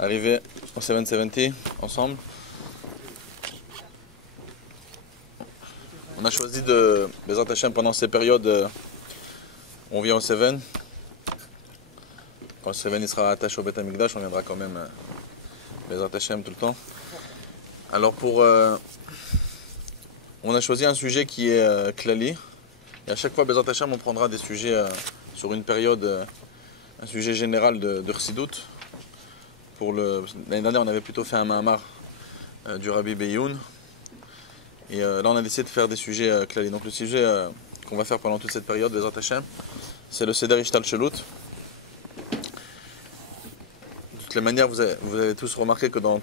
arrivé au 770 ensemble. On a choisi de Bezrat Hashem pendant ces périodes, on vient au 7. Quand le 7 il sera attaché au Beth Amikdash, on viendra quand même Bezrat Hashem tout le temps. Alors on a choisi un sujet qui est Klali. Et à chaque fois, Bezrat Hashem, on prendra des sujets sur une période, un sujet général de Chassidut. L'année dernière, on avait plutôt fait un Mahamar du Rabbi Beyoun. Et là, on a décidé de faire des sujets Klali. Donc le sujet qu'on va faire pendant toute cette période, Bezrat Hashem, c'est le Seder Ishtalshelut. De toutes les manières, vous avez tous remarqué que dans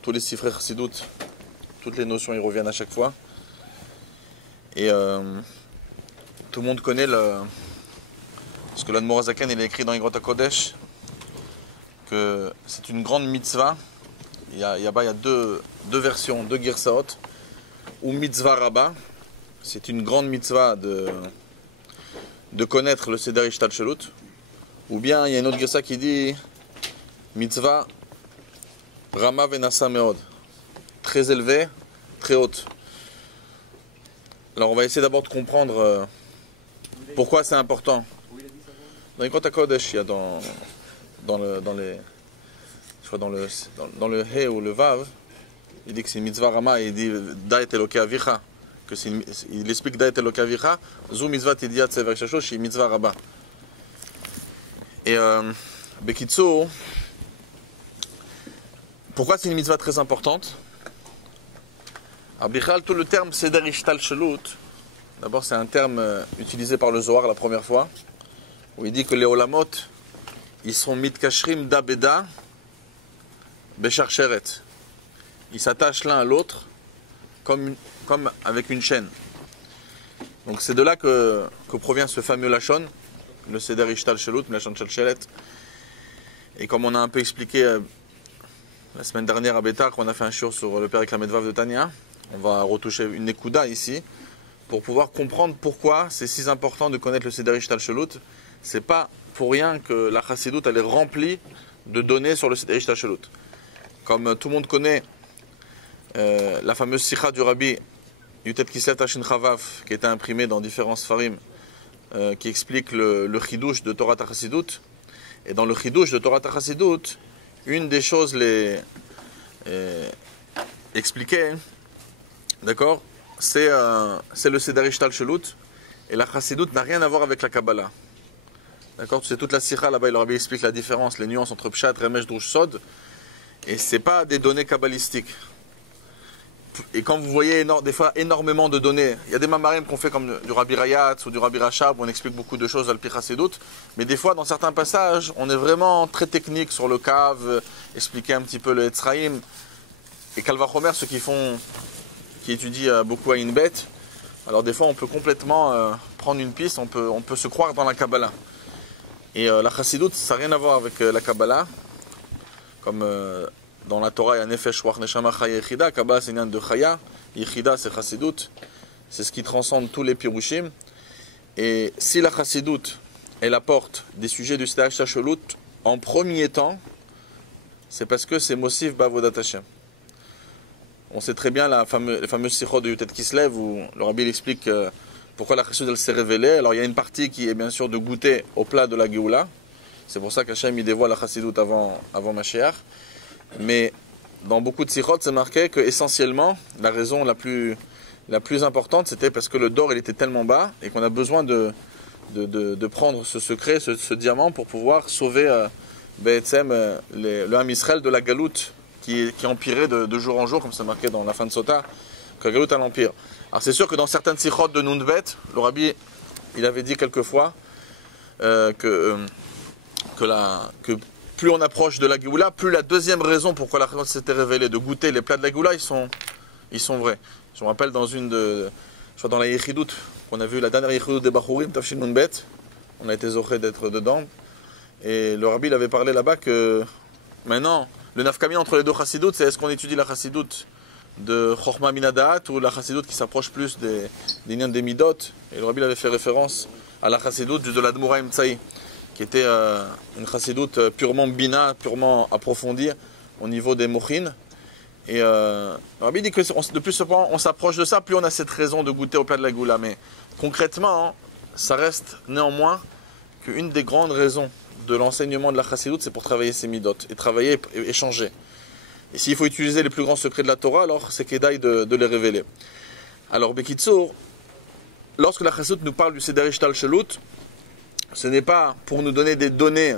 tous les sifrei Chassidut, toutes les notions y reviennent à chaque fois. Et tout le monde connaît ce que l'Admor HaZaken il a écrit dans Igrot HaKodesh, que c'est une grande mitzvah. Il y a deux versions, deux girsaot, ou mitzvah rabba, c'est une grande mitzvah de connaître le Seder Ishtalshelut, ou bien il y a une autre girsa qui dit mitzvah rama venasa meod, très élevée, très haute. Alors on va essayer d'abord de comprendre pourquoi c'est important. Dans Igrot HaKodesh, il y a dans le He ou le Vav, il dit que c'est une mitzvah rama, et il dit Da'et Elokei Avicha, il explique Da'et Elokei Avicha, Zu mitzvah Tidiat Sever Shasho, c'est mitzvah rabba. Et Bekitso, pourquoi c'est une mitzvah très importante? Abichal, tout le terme Seder Ishtalshelut, d'abord c'est un terme utilisé par le Zohar la première fois, où il dit que les olamot, ils sont mitkashrim d'abeda besharsheret. Ils s'attachent l'un à l'autre comme avec une chaîne. Donc c'est de là que provient ce fameux lachon, le Seder Ishtalshelut, lachon shalshelet. Et comme on a un peu expliqué la semaine dernière à Bétar, quand on a fait un shiur sur le Perek Lamedvav de Tanya, on va retoucher une nekuda ici, pour pouvoir comprendre pourquoi c'est si important de connaître le Seder Ishtalshelut. C'est pas pour rien que la Chassidut elle est remplie de données sur le Seder Ishtalshelut. Comme tout le monde connaît la fameuse Sikha du Rabbi Yutet Kislev Tashin Chavav, qui était imprimée dans différents Sfarim, qui explique le Chidouche de Torah Chassidut. Et dans le Chidouche de Torah Chassidut, une des choses expliquées, d'accord, c'est le Seder Ishtalshelut, et la Chassidut n'a rien à voir avec la Kabbalah. D'accord, tu sais, toute la Sikha là-bas, le Rabbi explique la différence, les nuances entre Pshat, Remesh, Drush, Sod, et c'est pas des données kabbalistiques. Et quand vous voyez des fois énormément de données, il y a des mamarim qu'on fait comme du Rabbi Rayatz ou du Rabbi Rachab, où on explique beaucoup de choses à l'Pi Chassidut, mais des fois dans certains passages, on est vraiment très technique sur le Kav, expliquer un petit peu le Etzraïm, et Kalvachomer, ceux qui étudient beaucoup à Inbet, alors des fois on peut complètement prendre une piste, on peut se croire dans la Kabbalah. Et la Chassidut, ça n'a rien à voir avec la Kabbalah. Comme dans la Torah, il y a Nefesh, Ruach, Neshama, Chaya, Yechida. Kabbalah, c'est une âme de Chaya. Yechida, c'est Chassidut. C'est ce qui transcende tous les Pirushim. Et si la Chassidut, elle apporte des sujets du Seder Ishtalshelut en premier temps, c'est parce que c'est Mosif Bavodat Hashem. On sait très bien les fameuses sikhot de Yutet Kislev où le Rabbi explique pourquoi la Chassidut elle s'est révélée. Alors il y a une partie qui est bien sûr de goûter au plat de la Géoula. C'est pour ça qu'Hachem il dévoile la Chassidut avant Mashiach. Mais dans beaucoup de sikhot, c'est marqué que essentiellement la raison la plus importante, c'était parce que le dor il était tellement bas et qu'on a besoin de prendre ce secret, ce diamant pour pouvoir sauver le Ham Israël de la galoute qui empirait de jour en jour, comme c'est marqué dans la fin de Sota, que la galoute a l'empire. Alors c'est sûr que dans certaines sikhot de Nunbet, le Rabbi il avait dit quelquefois que plus on approche de la Géoula, plus la deuxième raison pourquoi la Chassidut s'était révélée, de goûter les plats de la Géoula, ils sont vrais. Je me rappelle dans dans la Yechidut, qu'on a vu la dernière Yechidut des Bachurim, Tafshin Nunbet, on a été zoché d'être dedans, et le Rabbi il avait parlé là-bas que maintenant, le nafkami entre les deux Chassidut, c'est est-ce qu'on étudie la Chassidut de Chochma Minadat ou la Chassidut qui s'approche plus des Nyan des Midot. Et le Rabbi avait fait référence à la Chassidut de l'Admoura Imtsaï, qui était une chassidoute purement bina, purement approfondie au niveau des mochin. Et Rabbi dit que de plus on s'approche de ça, plus on a cette raison de goûter au plat de la goula. Mais concrètement, hein, ça reste néanmoins qu'une des grandes raisons de l'enseignement de la chassidoute, c'est pour travailler ses midot, et travailler et échanger. Et s'il faut utiliser les plus grands secrets de la Torah, alors c'est qu'Edaï de les révéler. Alors, Bekitsour, lorsque la chassidoute nous parle du Seder Ishtal Shelut, ce n'est pas pour nous donner des données,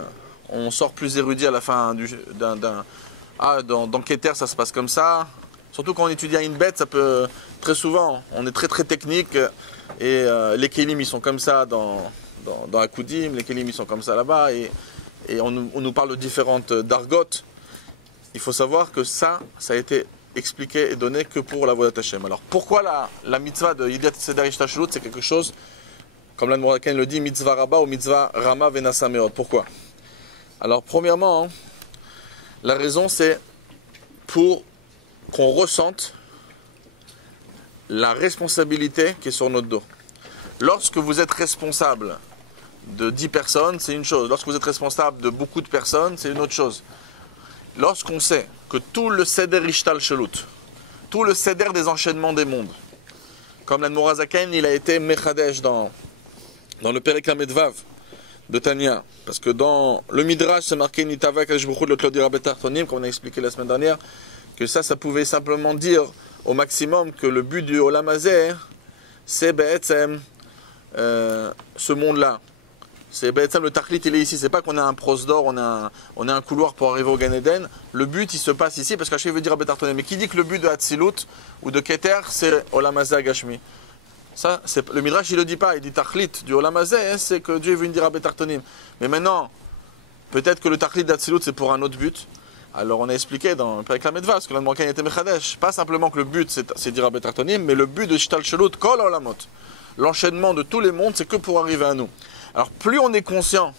on sort plus érudit à la fin dans Keter ça se passe comme ça. Surtout quand on étudie à une bête, ça peut très souvent, on est très très technique et les kelim ils sont comme ça dans Akudim, les kelim ils sont comme ça là-bas et on nous parle de différentes dargotes. Il faut savoir que ça a été expliqué et donné que pour la Vodat Hashem. Alors pourquoi la mitzvah de Yidat Seder Ishtal Shelut, c'est quelque chose, comme l'Admoraken le dit, mitzvah rabba ou mitzvah rama venasa meod. Pourquoi? Alors premièrement, hein, la raison c'est pour qu'on ressente la responsabilité qui est sur notre dos. Lorsque vous êtes responsable de 10 personnes, c'est une chose. Lorsque vous êtes responsable de beaucoup de personnes, c'est une autre chose. Lorsqu'on sait que tout le Seder Ishtal Shelut, tout le Seder des enchaînements des mondes, comme l'Admorazaken, il a été Mechadesh dans le Perek Amedvav de Tanya, parce que dans le Midrash, c'est marqué Nitava Kadosh Baruch Hu le Klodira Betartonim, comme on a expliqué la semaine dernière, que ça pouvait simplement dire au maximum que le but du Olam Hazeh, c'est Be'etzem, ce monde-là. C'est Be'etzem, le Tachlit, il est ici. C'est pas qu'on a un prosdor, on a un couloir pour arriver au Gan Eden. Le but, il se passe ici, parce qu'Hachem veut dire à Betartonim. Mais qui dit que le but de Hatzilut ou de Keter, c'est Olam Hazeh Agashmi? Ça, le Midrash, il ne le dit pas. Il dit Tachlit du Olam Hazeh, c'est que Dieu est venu dire à Betartonim. Mais maintenant, peut-être que le Tachlit d'Hatzilut, c'est pour un autre but. Alors on a expliqué dans le Perek Lamedvav, parce que l'Admoraken était Mechadesh, pas simplement que le but c'est dire à Betartonim, mais le but de Ishtal Shelut, Kol Olamot, l'enchaînement de tous les mondes, c'est que pour arriver à nous. Alors plus on est conscient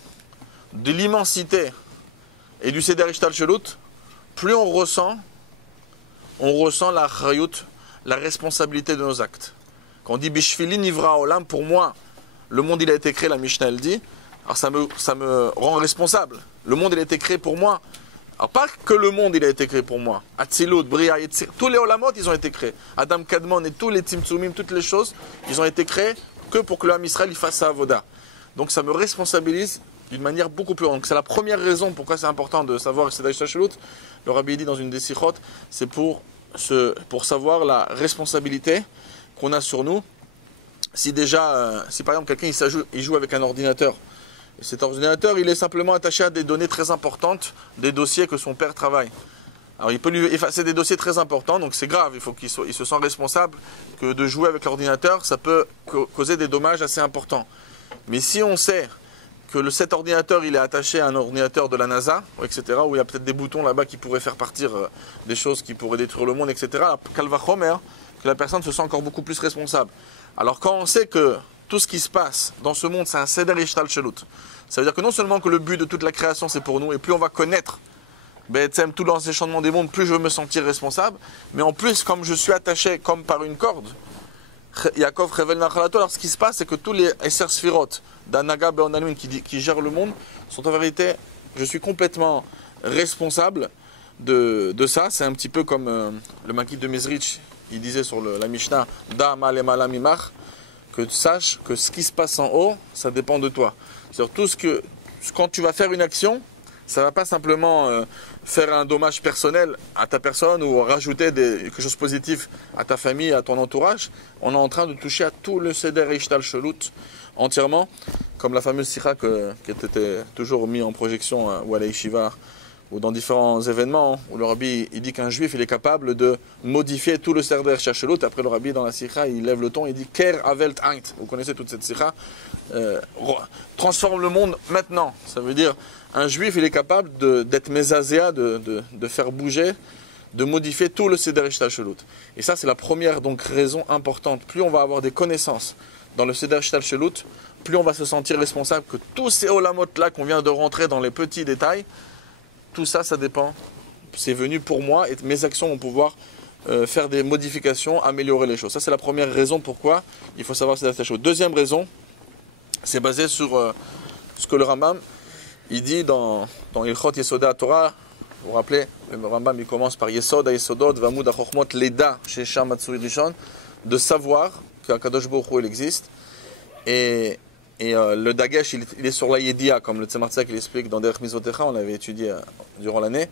de l'immensité et du Seder Ishtal Shelut, plus on ressent la chayut, la responsabilité de nos actes. Quand on dit Bishvili Nivra Olam, pour moi, le monde il a été créé, la Mishnah elle dit, alors ça me rend responsable. Le monde il a été créé pour moi. Alors pas que le monde il a été créé pour moi. Atzilut, Bria, Yetzir, tous les Olamot ils ont été créés. Adam Kadmon et tous les Tzimtzumim, toutes les choses, ils ont été créés que pour que l'homme Israël il fasse sa avoda. Donc ça me responsabilise d'une manière beaucoup plus grande. C'est la première raison pourquoi c'est important de savoir Seder Ishtal Shelut. Le Rabbi dit dans une des sichot, c'est pour savoir la responsabilité qu'on a sur nous. Si déjà, si par exemple quelqu'un il joue avec un ordinateur, et cet ordinateur il est simplement attaché à des données très importantes, des dossiers que son père travaille. Alors il peut lui effacer des dossiers très importants, donc c'est grave, il faut qu'il se sent responsable que de jouer avec l'ordinateur, ça peut causer des dommages assez importants. Mais si on sait que cet ordinateur il est attaché à un ordinateur de la NASA, etc., où il y a peut-être des boutons là-bas qui pourraient faire partir des choses qui pourraient détruire le monde, etc., Kalvachomer, que la personne se sent encore beaucoup plus responsable. Alors quand on sait que tout ce qui se passe dans ce monde c'est un Seder Ishtal Shelut, ça veut dire que non seulement que le but de toute la création c'est pour nous, et plus on va connaître tout l'enchaînement des mondes, plus je veux me sentir responsable, mais en plus comme je suis attaché comme par une corde, Yaakov révèle Nachalato, alors ce qui se passe c'est que tous les Esser Sfirot d'Anaga Be'onalim qui gèrent le monde sont en vérité, je suis complètement responsable de ça. C'est un petit peu comme le Makid de Mezrich, il disait sur la Mishnah Da'ama lemala mimach, que tu saches que ce qui se passe en haut, ça dépend de toi. C'est-à-dire quand tu vas faire une action, ça ne va pas simplement faire un dommage personnel à ta personne ou rajouter quelque chose de positif à ta famille, à ton entourage. On est en train de toucher à tout le Seder Ishtal Shelut entièrement, comme la fameuse sikha qui était toujours mise en projection ou à la yeshiva ou dans différents événements, où le rabbi il dit qu'un juif il est capable de modifier tout le Seder Ishtal Shelut. Après le rabbi dans la sikha il lève le ton, il dit Ker Avelt Eint. Vous connaissez toute cette sikha, transforme le monde maintenant. Ça veut dire un juif il est capable d'être mezazéa, de faire bouger, de modifier tout le Seder Ishtal Shelut. Et ça c'est la première donc raison importante. Plus on va avoir des connaissances dans le Seder Ishtal Shelut, plus on va se sentir responsable que tous ces olamot là qu'on vient de rentrer dans les petits détails, tout ça, ça dépend. C'est venu pour moi et mes actions vont pouvoir faire des modifications, améliorer les choses. Ça, c'est la première raison pourquoi il faut savoir Seder Ishtal Shelut. Deuxième raison, c'est basé sur ce que le Rambam il dit dans Ilchot Yesoda Torah, vous vous rappelez, le Rambam il commence par Yesod Yesodot Vamud HaChochmot Leda Shesha Matsui Rishon, de savoir qu'Akadosh Baruch Hu il existe, et le Dagesh il est sur la Yedia, comme le Tzemar Tzedek il explique dans Derech Mizotecha, on l'avait étudié durant l'année,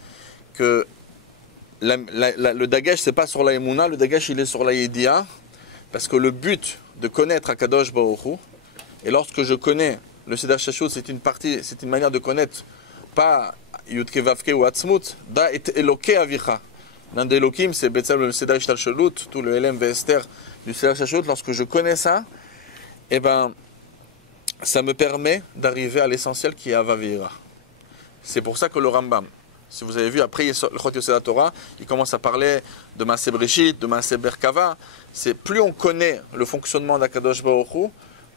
que le Dagesh c'est pas sur la Emuna, le Dagesh il est sur la Yedia, parce que le but de connaître Akadosh Baruch Hu, et lorsque je connais le Seder Shashut, c'est une manière de connaître, pas Yudke Vavke ou Atzmut, Da et Eloke Avicha. L'un des Elokim, c'est Betzal le Seder Shashut, tout le Elem Vester du Seder Shashut. Lorsque je connais ça, eh ben, ça me permet d'arriver à l'essentiel qui est Avavira. C'est pour ça que le Rambam, si vous avez vu, après le Chot Yosef Torah, il commence à parler de Maaseh Breshit, de Maaseh Berkava. C'est plus on connaît le fonctionnement d'Akadosh Baruch Hu,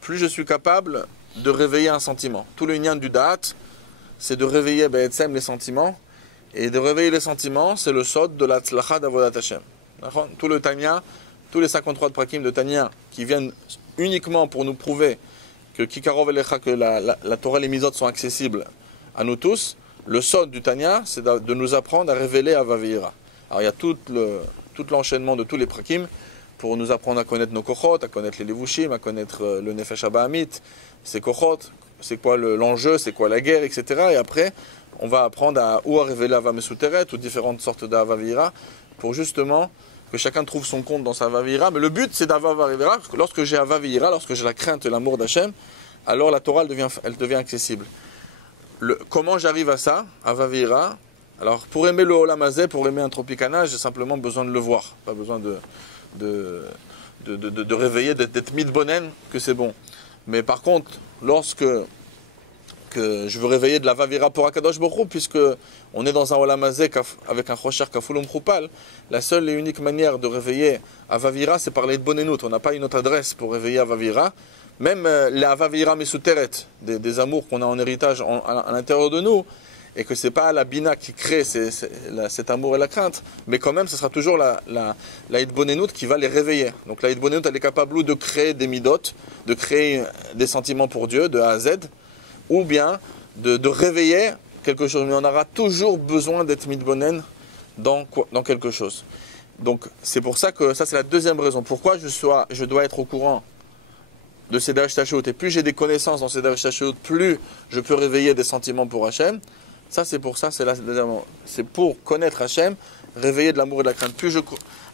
plus je suis capable de réveiller un sentiment. Tout le lien du Da'at, c'est de réveiller Be'etzem les sentiments. Et de réveiller les sentiments, c'est le sod de la tzlacha d'Avodat Hashem. Tout le Tanya, tous les 53 de Prakim de Tanya, qui viennent uniquement pour nous prouver que Kikarov Elecha, que la Torah et les Mizot sont accessibles à nous tous, le sod du Tanya, c'est de nous apprendre à révéler Avavira. Alors il y a tout l'enchaînement de tous les Prakim pour nous apprendre à connaître nos kochot, à connaître les levushim, à connaître le nefesh habahamit, ses kochot, c'est quoi l'enjeu, c'est quoi la guerre, etc. Et après, on va apprendre à révéler Ava Mesuteret, ou différentes sortes d'Avavira, pour justement que chacun trouve son compte dans sa Avavira. Mais le but, c'est d'Avavira. Lorsque j'ai Avavira, lorsque j'ai la crainte et l'amour d'Hachem, alors la Torah, elle devient accessible. Comment j'arrive à ça, Avavira? Alors, pour aimer le Olam Hazeh, pour aimer un Tropicana, j'ai simplement besoin de le voir. Pas besoin de réveiller, d'être mitbonen, que c'est bon. Mais par contre, lorsque je veux réveiller de la Vavira pour Akadosh Baruch Hu, puisque on est dans un Olam Hazeh avec un Chosher Kafulum Choupal, la seule et unique manière de réveiller Avavira, c'est par les Bonenout. On n'a pas une autre adresse pour réveiller Avavira. Même les Avavira Mesuteret, des amours qu'on a en héritage à l'intérieur de nous, et que c'est pas la bina qui crée cet amour et la crainte, mais quand même ce sera toujours la Hitbonenout qui va les réveiller. Donc la Hitbonenout elle est capable de créer des midot, de créer des sentiments pour Dieu de A à Z, ou bien de réveiller quelque chose. Mais on aura toujours besoin d'être mitbonen dans quelque chose. Donc c'est pour ça que ça c'est la deuxième raison. Pourquoi je dois être au courant de Seder Shashut, et plus j'ai des connaissances dans Seder Shashut, plus je peux réveiller des sentiments pour Hachem. Ça, c'est pour ça, c'est pour connaître Hachem, réveiller de l'amour et de la crainte.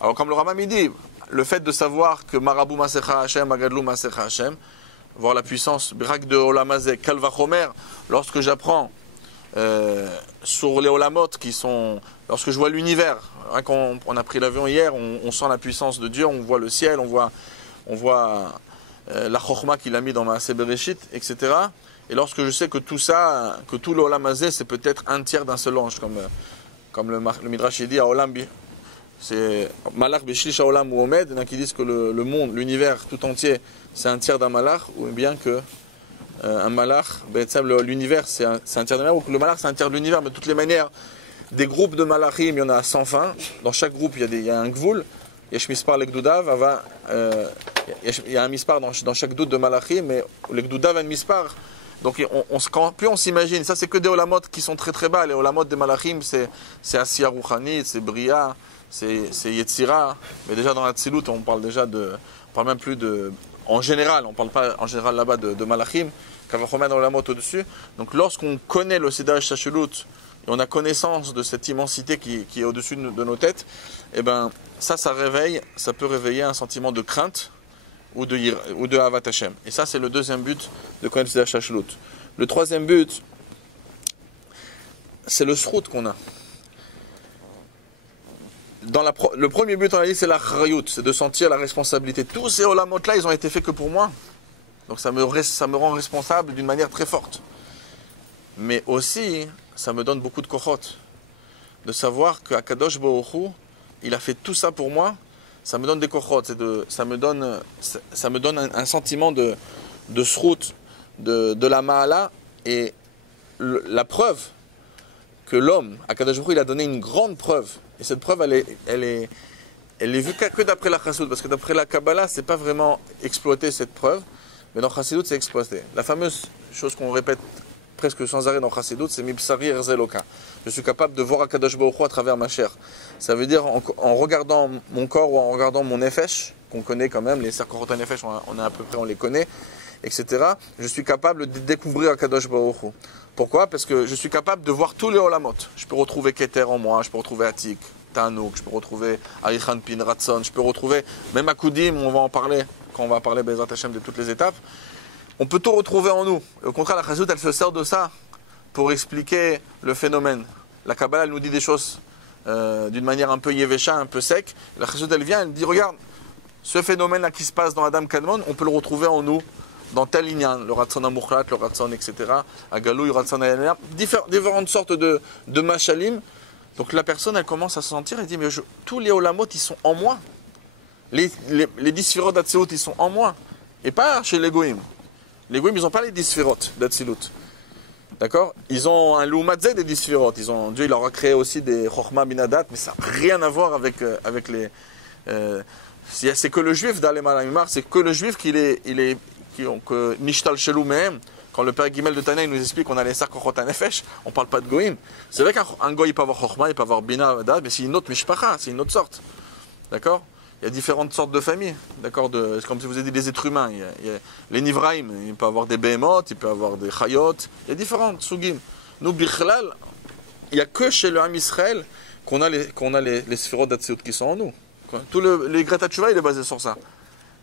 Alors, comme le Rambam dit, le fait de savoir que Marabou Masecha Hachem, Agadlou Masecha Hachem, voir la puissance, Brak de Olam Hazeh, Kalva Chomer, lorsque j'apprends sur les Olamot qui sont. Lorsque je vois l'univers, hein, quand on a pris l'avion hier, on sent la puissance de Dieu, on voit le ciel, on voit la Chochma qu'il a mis dans Maaseh Bereshit, etc. Et lorsque je sais que tout ça, que tout l'Olam Hazeh, c'est peut-être un tiers d'un seul ange, comme le Midrash dit à Olam, c'est Malach Beshlish Olam ou Omed, il y en a qui disent que le monde, l'univers tout entier, c'est un tiers d'un Malach, ou bien que un Malach, l'univers, c'est un tiers d'un Malach, ou que le Malach, c'est un tiers de l'univers, mais de toutes les manières, des groupes de Malachim, il y en a sans fin. Dans chaque groupe, il y a un Gvul. Yesh Mispar Legdudav, il y a un Mispar dans chaque doute de Malachim, mais Legdudav a un Mispar. Donc plus on s'imagine, ça c'est que des olamot qui sont très très bas. Les olamot des malachim, c'est Asiya Rouchanit, c'est Bria, c'est Yetzira. Mais déjà dans la Tzilut, on parle même plus de. En général, on ne parle pas en général là-bas de malachim, Kavachomer dans l'olamot au-dessus. Donc lorsqu'on connaît le Seder Shashut, et on a connaissance de cette immensité qui est au-dessus de nos têtes, et ben ça peut réveiller un sentiment de crainte ou de Avat Hashem. Et ça, c'est le deuxième but de connaître le Seder Shashut. Le troisième but, c'est le srout qu'on a. Le premier but, on a dit, c'est la charayut, c'est de sentir la responsabilité. Tous ces olamot-là, ils ont été faits que pour moi. Donc ça me rend responsable d'une manière très forte. Mais aussi, ça me donne beaucoup de kochot. De savoir qu'Akadosh Baruch Hu, il a fait tout ça pour moi. Ça me donne des kochot, ça me donne un sentiment de srout, de la ma'ala, et la preuve que l'homme, Akadosh Baruch Hu, il a donné une grande preuve, et cette preuve elle est vue que d'après la Chassidut, parce que d'après la Kabbalah, c'est pas vraiment exploité cette preuve, mais dans Chassidut c'est exploité. La fameuse chose qu'on répète presque sans arrêt dans Chassidut, c'est Mibsari Erzeloka. Je suis capable de voir Akadosh Baruch Hu à travers ma chair. Ça veut dire en regardant mon corps ou en regardant mon nefesh, qu'on connaît quand même, les Sarkorot nefesh, on a à peu près, on les connaît, etc. Je suis capable de découvrir Akadosh Baruch Hu. Pourquoi? Parce que je suis capable de voir tous les olamot. Je peux retrouver Keter en moi, je peux retrouver Atik, Tanouk, je peux retrouver Arichan Pin, Ratson, je peux retrouver même Akudim, on va en parler quand on va parler Bezrat Hashem de toutes les étapes. On peut tout retrouver en nous. Au contraire, la Chassidut, elle se sert de ça pour expliquer le phénomène. La Kabbalah, elle nous dit des choses d'une manière un peu yévécha, un peu sec. La Chassidut, elle vient, elle dit, regarde, ce phénomène-là qui se passe dans Adam Kadmon, on peut le retrouver en nous, dans tel lignan, le Ratson Amukhlat, le Ratson, etc., Agalou, le Ratson Ayaner, différentes sortes de machalim. Donc la personne, elle commence à se sentir, elle dit, mais tous les olamot, ils sont en moi. Les 10 sphirot d'Atsilut, ils sont en moi. Et pas chez les Goïm. Les Goïm, ils n'ont pas les 10 sphirot d'Atsilut. D'accord? Ils ont un Loumadze des 10 sphirot. Dieu, il leur a créé aussi des Chochma Binadat, mais ça n'a rien à voir avec les... c'est que le juif d'Alem Alamimar, c'est que le juif que Nishtal Shelou Mehem. Quand le père Gimel de Tanaï nous explique qu'on a les Sarkorot Nefesh, on ne parle pas de Goïm. C'est vrai qu'un Goï peut avoir Chochma, il peut avoir Bina, mais c'est une autre Mishpacha, c'est une autre sorte. D'accord? Il y a différentes sortes de familles, d'accord, comme si vous avez dit les êtres humains. Il y a les Nivraïm, il peut y avoir des Behemoth, il peut y avoir des Chayot, il y a différentes Sugim. Nous, Bichlal, il n'y a que chez le Ham Israël qu'on a les Sphirot d'Atsiut qui sont en nous. Tout les Greta Tshuva, il est basé sur ça.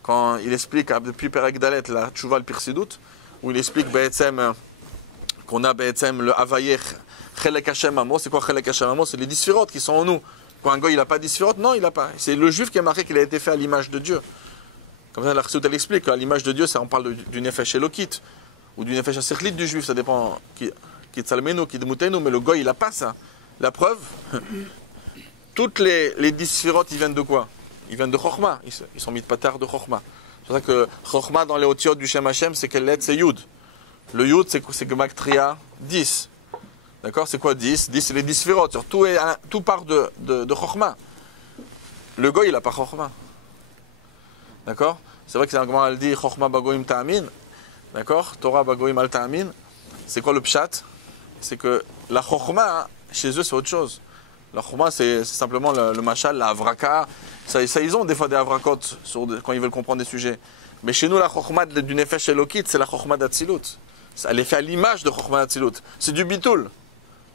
Quand il explique depuis Perek Dalet, la Tshuva le Pirsidut, où il explique qu'on a le Havayeh Chelek Hashem Amo. C'est quoi Chelek Hashem Amo? C'est les 10 Sphirot qui sont en nous. Quand un gars il n'a pas 10 sphirot, non, il n'a pas. C'est le juif qui a marqué qu'il a été fait à l'image de Dieu. Comme ça, la Chassidut, elle explique qu'à l'image de Dieu, ça, on parle du nefesh elokit, ou du nefesh aserlit du juif, ça dépend qui tzalmenu, qui dmutenu, mais le gars il n'a pas ça. La preuve, toutes les 10 sphirot, ils viennent de quoi? Ils viennent de Chochma, ils sont mis de patar de Chochma. C'est pour ça que Chochma dans les Otiot du Shem Hashem, c'est quelle lettre? C'est Yud. Le Yud, c'est Gematria 10. D'accord? C'est quoi 10? 10, c'est les 10 sphirot. Tout part de Chochma. Le goy, il n'a pas Chochma. D'accord? C'est vrai que c'est un grand, elle dit Chochma bagoim ta'amin. D'accord? Torah bagoim al ta'amin. C'est quoi le pshat? C'est que la Chochma, chez eux, c'est autre chose. La Chochma, c'est simplement le machal, la avraka. Ça, ils ont des fois des avrakot quand ils veulent comprendre des sujets. Mais chez nous, la Chochma du Nefesh Elokit, c'est la Chochma d'Atsilut. Elle est faite à l'image de Chochma d'Atsilut. C'est du bitoul.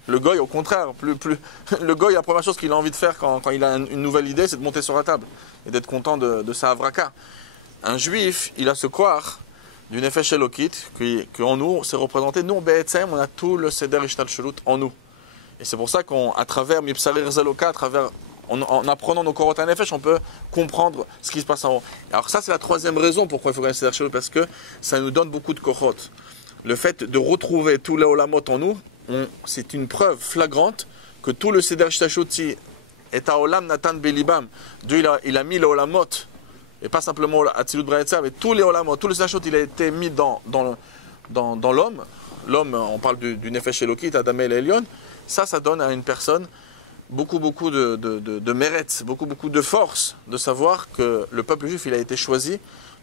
Le goy, au contraire, le goy, la première chose qu'il a envie de faire quand il a une nouvelle idée, c'est de monter sur la table et d'être content de sa avraka. Un juif, il a ce koach du Nefesh Elokit, qu'en nous, c'est représenté. Nous, on a tout le Seder Ishtal Shelut en nous. Et c'est pour ça qu'à travers Mibsari Erzeloka, en apprenant nos Korot HaNefesh, on peut comprendre ce qui se passe en haut. Alors ça, c'est la troisième raison pourquoi il faut gagner Seder Shelut, parce que ça nous donne beaucoup de Korot. Le fait de retrouver tous les Olamot en nous, c'est une preuve flagrante que tout le Seder Shtashut est à Olam Natan Belibam. Dieu il a mis les Olamot, et pas simplement Atzilut Braetza, mais tous les Olamot, tout le Seder Shtashut, il a été mis dans l'homme. L'homme, on parle du Nefesh Elokit, Adam El Elyon. Ça donne à une personne beaucoup de mérite, beaucoup de force de savoir que le peuple juif, il a été choisi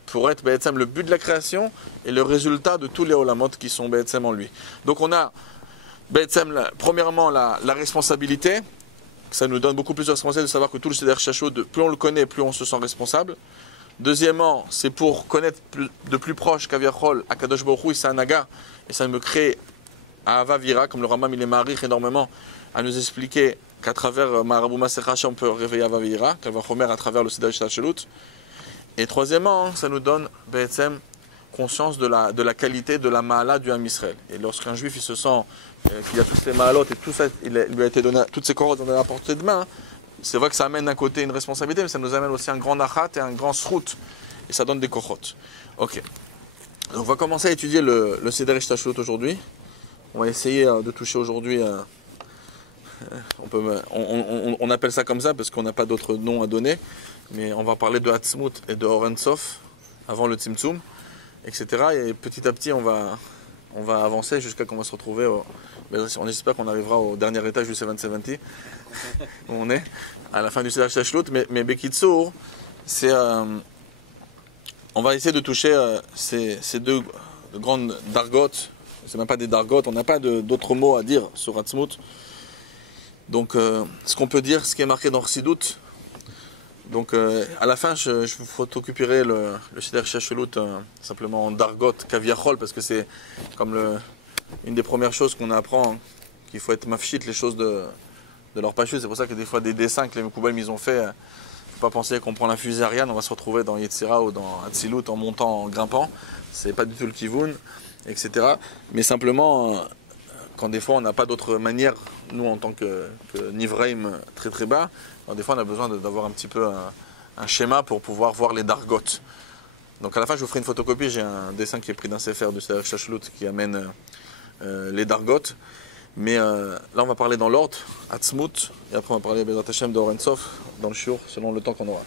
pour être le but de la création et le résultat de tous les Olamot qui sont en lui. Donc on a premièrement, la responsabilité, ça nous donne beaucoup plus de responsabilité de savoir que tout le Seder Shachot, plus on le connaît, plus on se sent responsable. Deuxièmement, c'est pour connaître de plus proche qu'Aviachol, Akadosh Baruch Hu, c'est un naga, et ça me crée Ahava Vira, comme le Rambam il est marich énormément, à nous expliquer qu'à travers Marabou Maser Racha, on peut réveiller Ahava Vira, qu'elle va Chomer à travers le Seder Shachot. Et troisièmement, ça nous donne conscience de la qualité de la ma'ala du Ham Israël. Et lorsqu'un juif il se sent qu'il a tous ces ma'alot et tout ça, il lui a été donné, toutes ces korot données à la portée de main, c'est vrai que ça amène d'un côté une responsabilité, mais ça nous amène aussi un grand nachat et un grand srout. Et ça donne des korot. Ok. Donc on va commencer à étudier le Seder Shtashut aujourd'hui. On va essayer de toucher aujourd'hui. On appelle ça comme ça parce qu'on n'a pas d'autres noms à donner. Mais on va parler de Hatzmut et de Oren Sof avant le Tzimtzum, etc. Et petit à petit, on va avancer jusqu'à qu'on va se retrouver. On espère qu'on arrivera au dernier étage du 770 où on est à la fin du Seder Shtashut. Mais Bekitsour, c'est on va essayer de toucher ces deux grandes dargotes c'est même pas des dargot, on n'a pas d'autres mots à dire sur Atzmut. Donc, ce qu'on peut dire, ce qui est marqué dans Chassidut. Donc, à la fin, je vous photocopierai le Seder Shachelut simplement en dargot, kaviachol, parce que c'est comme une des premières choses qu'on apprend, hein, qu'il faut être mafshit, les choses de leur pachut. C'est pour ça que des fois, des dessins que les Mekoubalim ils ont fait, faut pas penser qu'on prend la fusée Ariane, on va se retrouver dans Yetzira ou dans Hatzilut en montant, en grimpant. C'est pas du tout le Kivun, etc. Mais simplement, quand des fois on n'a pas d'autre manière, nous en tant que Nivraim très très bas, alors des fois on a besoin d'avoir un petit peu un schéma pour pouvoir voir les dargotes. Donc à la fin je vous ferai une photocopie, j'ai un dessin qui est pris d'un sefer du Seder Shashlut qui amène les dargotes. Mais là on va parler dans l'ordre, Atzmut, et après on va parler Bezrat Hashem de Oren Sof dans le shiur selon le temps qu'on aura.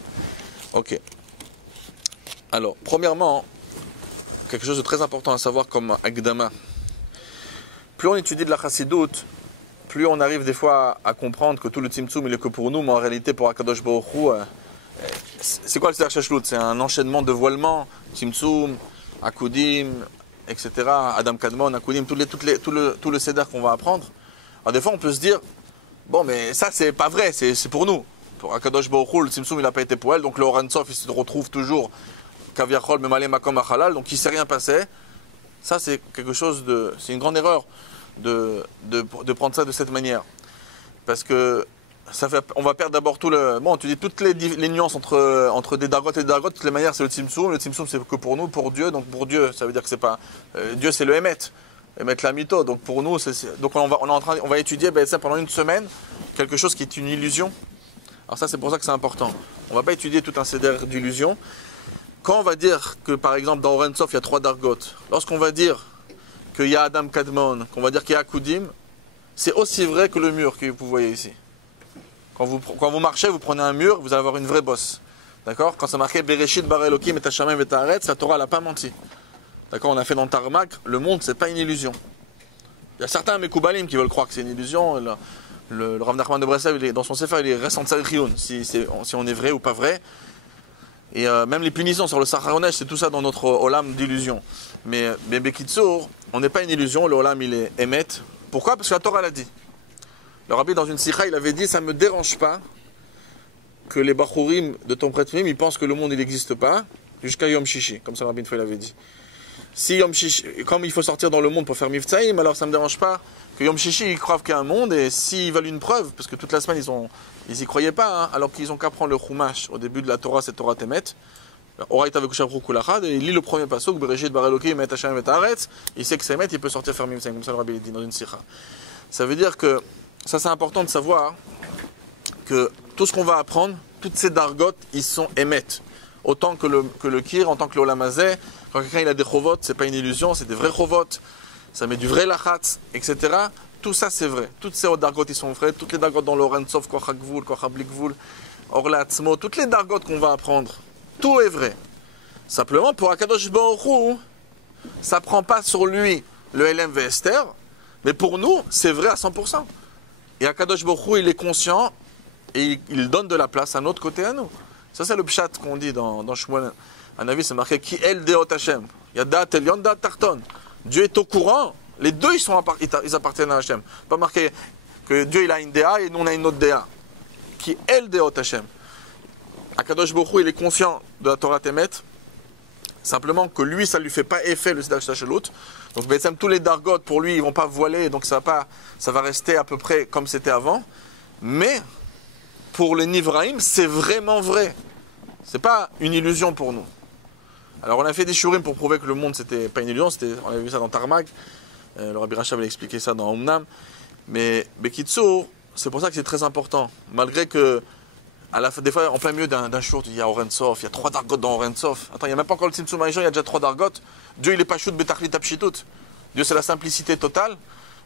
Ok. Alors, premièrement, quelque chose de très important à savoir comme Akdama. Plus on étudie de la Chassidut, plus on arrive des fois à comprendre que tout le Tzimtzum il est que pour nous, mais en réalité pour Akadosh Baruch Hu, c'est quoi le Seder Shashlut? C'est un enchaînement de voilements, Tzimtzum, Akudim, etc. Adam Kadmon, Akudim, tout le Seder qu'on va apprendre. Alors des fois on peut se dire, bon mais ça c'est pas vrai, c'est pour nous. Pour Akadosh Baruch Hu, le Tzimtzum il n'a pas été pour elle, donc le Oren Sof il se retrouve toujours Kaviachol, Memale Makom Achalal, donc il ne s'est rien passé. Ça c'est quelque chose de... C'est une grande erreur de prendre ça de cette manière. Parce que on va perdre d'abord tout le... Bon, tu dis toutes les nuances entre des dargotes et des dargotes, de toutes les manières c'est le Tzimtzum. Le Tzimtzum c'est que pour nous, pour Dieu, donc pour Dieu, ça veut dire que c'est pas... Dieu c'est le Emet, Emet la Mito, donc pour nous, donc on va étudier ça pendant une semaine, quelque chose qui est une illusion. Alors ça c'est pour ça que c'est important. On ne va pas étudier tout un seder d'illusion. Quand on va dire que par exemple dans Oren Sof il y a 3 dargotes, lorsqu'on va dire qu'il y a Adam Kadmon, qu'on va dire qu'il y a Akudim, c'est aussi vrai que le mur que vous voyez ici. Quand vous marchez, vous prenez un mur, vous allez avoir une vraie bosse. D'accord? Quand c'est marqué Bereshit bara Elokim et Hashamayim et Haaretz, la Torah n'a pas menti. D'accord? On a fait dans Tarmak, le monde c'est pas une illusion. Il y a certains Mekoubalim qui veulent croire que c'est une illusion. Le Rav Nachman de Breslev, dans son sefer, il est restant Tzarichioun, si on est vrai ou pas vrai. Et même les punitions sur le Sacharonesh, c'est tout ça dans notre Olam d'illusion. Mais Bekitsour, on n'est pas une illusion, le Olam il est Emet. Pourquoi? Parce que la Torah l'a dit. Le Rabbi dans une sikha, il avait dit, ça ne me dérange pas que les Bachurim de ton prêtre ils pensent que le monde il n'existe pas, jusqu'à Yom Shishi, comme ça le Rabbi une fois il avait dit. Si Yom Shishi, comme il faut sortir dans le monde pour faire Mivtsaïm, alors ça ne me dérange pas que Yom Shishi ils croient qu'il y a un monde, et s'ils veulent une preuve, parce que toute la semaine ils y croyaient pas, hein, alors qu'ils ont qu'à prendre le Chumash au début de la Torah, c'est Torah Temet, Oraït avec Ushavru Kulachad, et il lit le premier pasuk, Bereshit bara Elokim et Hashem et Haaretz, il sait que c'est Emet, il peut sortir faire Mivtsaïm, comme ça le Rabbi il dit dans une sikha. Ça veut dire que, ça c'est important de savoir, que tout ce qu'on va apprendre, toutes ces dargotes, ils sont Emet. Autant que le Kir, en tant que le Olamazé, quand quelqu'un il a des chovot, c'est pas une illusion, c'est des vrais chovot, ça met du vrai lachatz, etc. Tout ça c'est vrai. Toutes ces dargotes ils sont vrais, toutes les dargotes dans l'Oren Sof, Kocha Gvul, Kocha Blikvul, Orla Atzmo, toutes les dargotes qu'on va apprendre, tout est vrai. Simplement pour Akadosh Baruch Hu, ça prend pas sur lui le LM Esther, mais pour nous c'est vrai à 100%. Et Akadosh Baruch Hu il est conscient et il donne de la place à notre côté à nous. Ça c'est le pshat qu'on dit dans Shmuel. Un avis c'est marqué Ki el deot Hashem. Il y a Da'at Elyon, Da'at Tarton. Dieu est au courant. Les deux ils appartiennent à Hashem. Pas marqué que Dieu il a une Déa et nous on a une autre Déa. Qui el deot Hashem. Akadosh Baruch Hu il est conscient de la Torah Temet. Simplement que lui ça lui fait pas effet le Seder Shachelut. Donc tous les dargotes pour lui ils vont pas voiler, donc ça va rester à peu près comme c'était avant. Mais pour les Nivraim c'est vraiment vrai. C'est pas une illusion pour nous. Alors on a fait des shurim pour prouver que le monde c'était pas une illusion, on avait vu ça dans Tarmak, le Rabbi Rachav a expliqué ça dans Omnam, mais Bekitsour, c'est pour ça que c'est très important, malgré que des fois en plein milieu d'un shur, il y a Oren Sof, il y a 3 dargotes dans Oren Sof, attends il n'y a même pas encore le Tzimtzum Harishon, il y a déjà 3 dargotes, Dieu il est pas shoot betachlit apshitut, Dieu c'est la simplicité totale,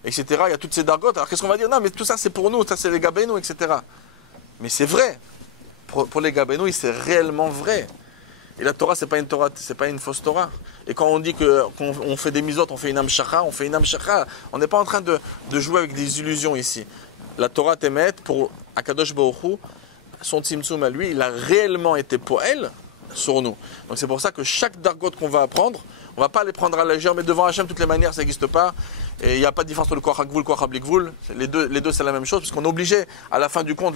etc. Il y a toutes ces dargotes, alors qu'est-ce qu'on va dire? Non mais tout ça c'est pour nous, ça c'est les Gabénou, etc. Mais c'est vrai, pour les Gabénou c'est réellement vrai. Et la Torah, c'est pas une Torah, c'est pas une fausse Torah. Et quand on dit qu'on fait des misotes, on fait une amshacha, on n'est pas en train de jouer avec des illusions ici. La Torah t'émet pour Akadosh Baruch Hu, son tzimtzum à lui, il a réellement été poël, sur nous. Donc c'est pour ça que chaque dargot qu'on va apprendre, on ne va pas les prendre à la légère, mais devant Hachem, de toutes les manières, ça n'existe pas. Et il n'y a pas de différence entre le Koach HaGvul et le Koach HaBli-Gvul. Les deux c'est la même chose, puisqu'on est obligé, à la fin du compte,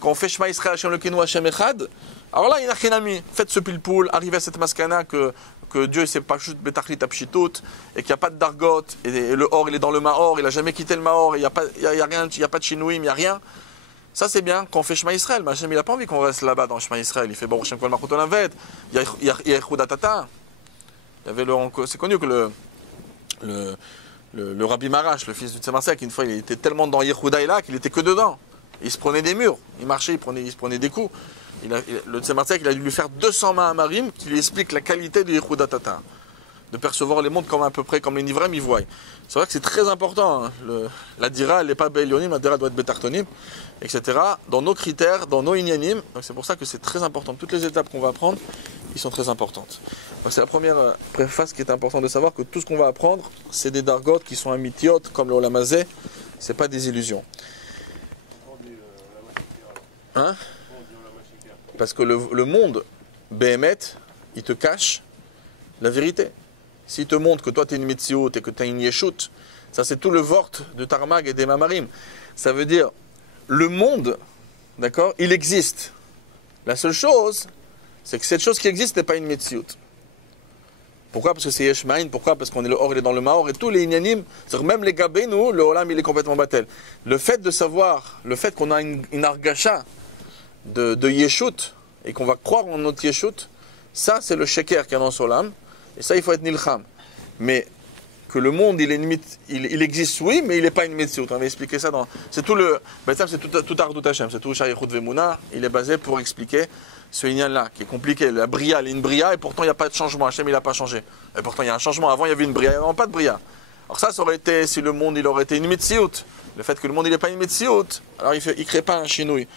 quand on fait Shema Yisrael Hachem Elokeinu Hachem Echad, alors là, il y a Chinami, faites ce pilpoul, arrivez à cette maskana que Dieu c'est pas juste betachlit apshitut et qu'il n'y a pas de dargot et le or il est dans le mahor, il a jamais quitté le mahor, il n'y a rien, il y a pas de chinouim, il n'y a rien. Ça c'est bien quand on fait Shema Yisrael, mais Hachem il n'a pas envie qu'on reste là-bas dans Shema Yisrael. Il fait Baruch Hashem Kol Malchut Olam Vaed, il y a Yehuda Tata. C'est connu que le Rabbi Marash, le fils du Tzemar-Tzedek, une fois il était tellement dans Yehuda et là qu'il était que dedans. Il se prenait des murs, il marchait, il se prenait des coups. Le Tzemar-Tzedek, il a dû lui faire 200 mains à Marim qui lui explique la qualité de Yehuda Tata. De percevoir les mondes comme à peu près comme les Nivrem y voient. C'est vrai que c'est très important. Hein. La dira, elle n'est pas Be'elyonim, la dira doit être Betartonim, etc. Dans nos critères, dans nos inyanim. Donc c'est pour ça que c'est très important. Toutes les étapes qu'on va apprendre, ils sont très importantes. Donc c'est la première préface qui est importante de savoir que tout ce qu'on va apprendre, c'est des dargot qui sont amitiotes comme le Olam Hazeh. C'est pas des illusions. Hein? Parce que le monde, Behemet, il te cache la vérité. S'il te montre que toi tu es une Metsiout et que tu as une Yeshut, ça c'est tout le vort de Tarmag et des Mamarim. Ça veut dire, le monde, d'accord, il existe. La seule chose, c'est que cette chose qui existe n'est pas une Metsiout. Pourquoi? Parce que c'est Yeshmaïn. Pourquoi? Parce qu'on est le Or, il est dans le Mahor. Et tous les Inyanim, c'est-à-dire même les Gabénou, le Olam, il est complètement battel. Le fait de savoir, le fait qu'on a une argacha de Yeshut, et qu'on va croire en notre Yeshut, ça c'est le sheker qu'il y a dans son âme. Et ça, il faut être nilcham. Mais que le monde, il existe, oui, mais il n'est pas une metsiout. On va expliquer ça dans... C'est tout le... C'est tout Ardut Hashem, c'est tout Shayechut Vemuna. Il est basé pour expliquer ce inyan-là, qui est compliqué. La bria, elle est une bria, et pourtant, il n'y a pas de changement. Hashem, il n'a pas changé. Et pourtant, il y a un changement. Avant, il y avait une bria, il n'y avait pas de bria. Alors ça aurait été, si le monde, il aurait été une metsiout. Le fait que le monde, il n'est pas une metsiout, alors il ne crée pas un chinouille.